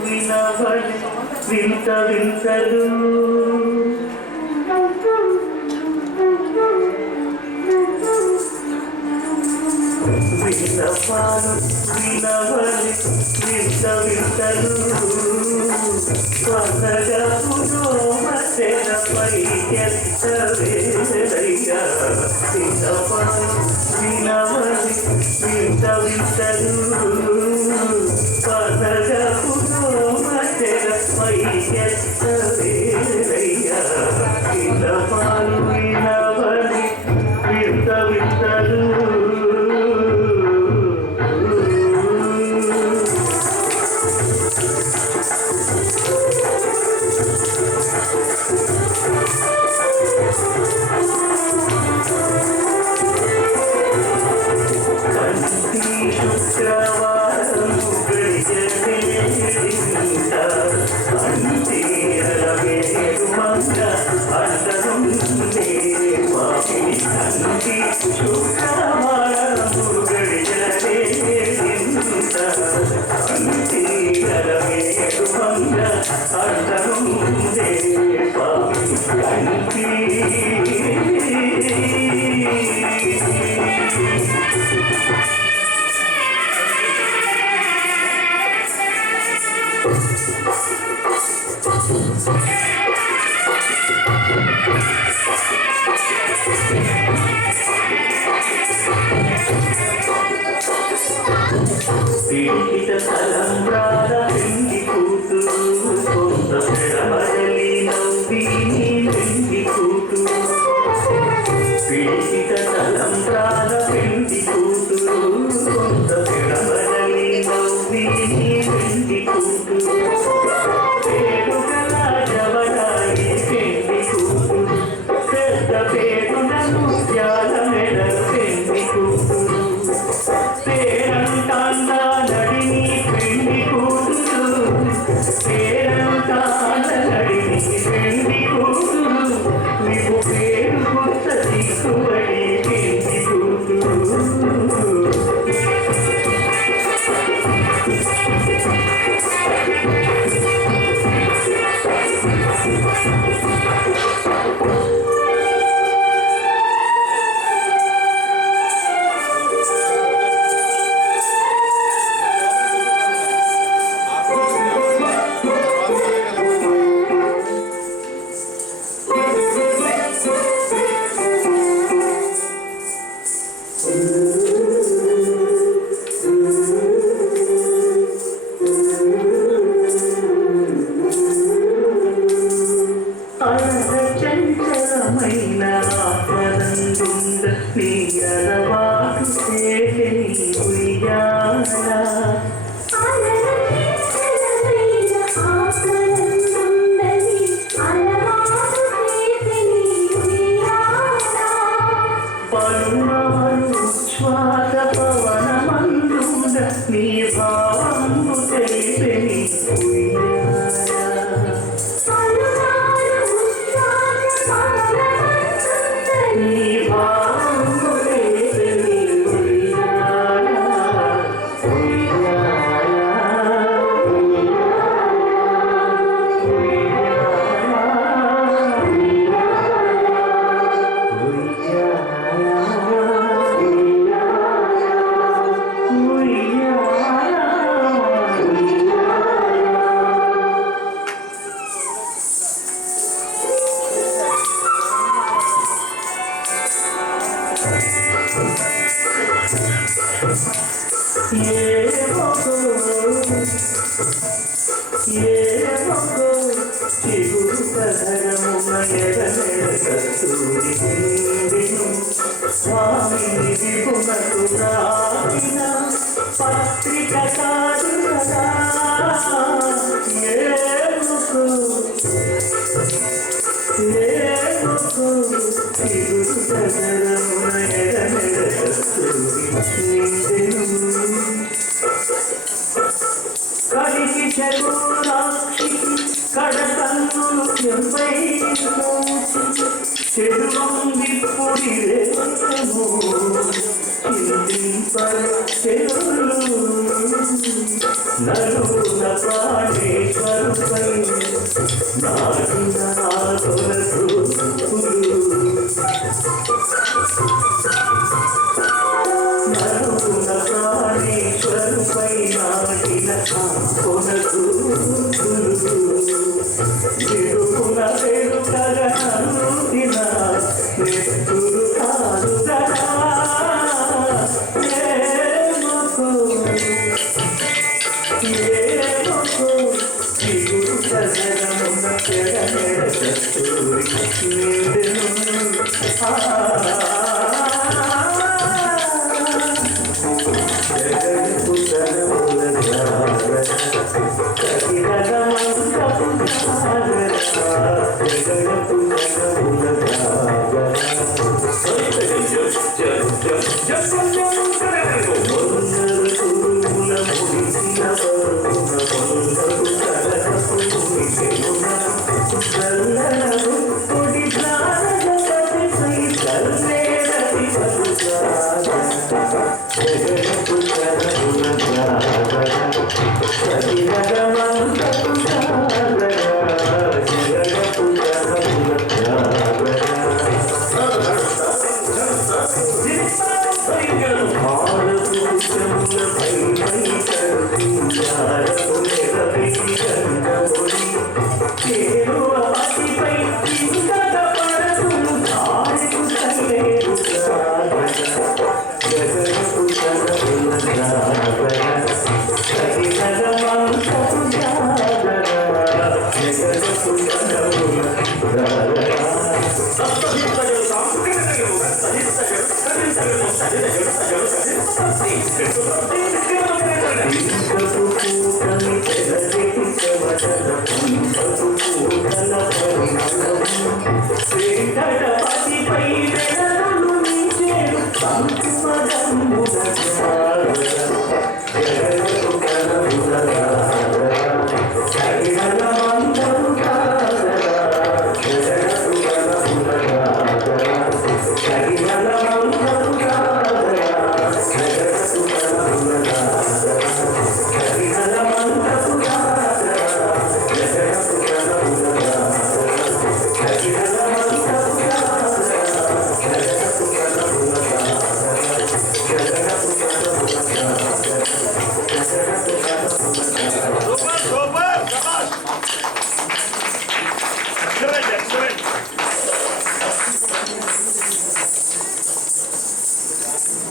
వినవడి వింత వింతలు వినపాలు వినవడి వింత వింతలు తెరపై ఎత్తవేరయ్యా వినపాలు వినవడి వింత వింతలు తెరపై ఎత్తవేరయ్యా వినపాలు వినవడి వింత వింతలు పీడిత తలంబ్రాల పెండి కూతురు కొంత పెడబడలి నవ్వి పెండి కూతురు పీడిత తలంబ్రాల పెండి కూతురు కొంత పెడబడలి నవ్వి పెండి కూతురు పేరుగల జవడాయి పెండి కూతురు పెద్ద పేరునను త్యాల మెడలు పెండి కూతురు పేరంటాండా నడిని పెండి కూతురు పేరంటాండ నడిని పెండి కూతురు నీకు పేరు కొత్త దిక్కుబడి పెండి కూతురు చంచలమైన ఆత్మనందుండ నీ అలవాటు చేసని ఉయ్యాల పలుమారు శ్వాస పవనమందుండ నీ భావము తెలిపని ఉయ్యాల స్వామి పత్రిక కాదు కదా కలికి చదురాక్షి కడకన్నులు ఎంపై చెడు నలుగున ప్రాణేశ్వరుపై నాటిన కొరకు నలుగున ప్రాణేశ్వరుపై నాటిన కొనకు